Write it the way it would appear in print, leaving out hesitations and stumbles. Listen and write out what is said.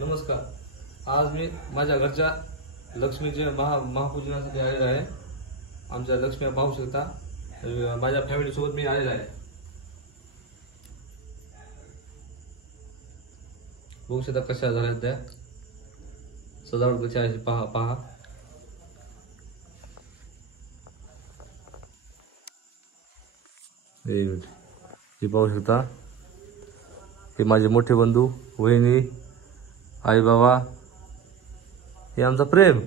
नमस्कार. आज मी माझ्या घरच्या लक्ष्मीचे महापूजनासाठी आलेलो आहे. आमच्या लक्ष्मी पाहू शकता. माझ्या फॅमिली सोबत मी आलेलो आहे. बघू शकता कशा झाल्या त्या सजावट कशी आहे पहा. हे पाहू शकता. हे माझे मोठे बंधू, वहिनी, आई बाबा, हे आमचा प्रेम.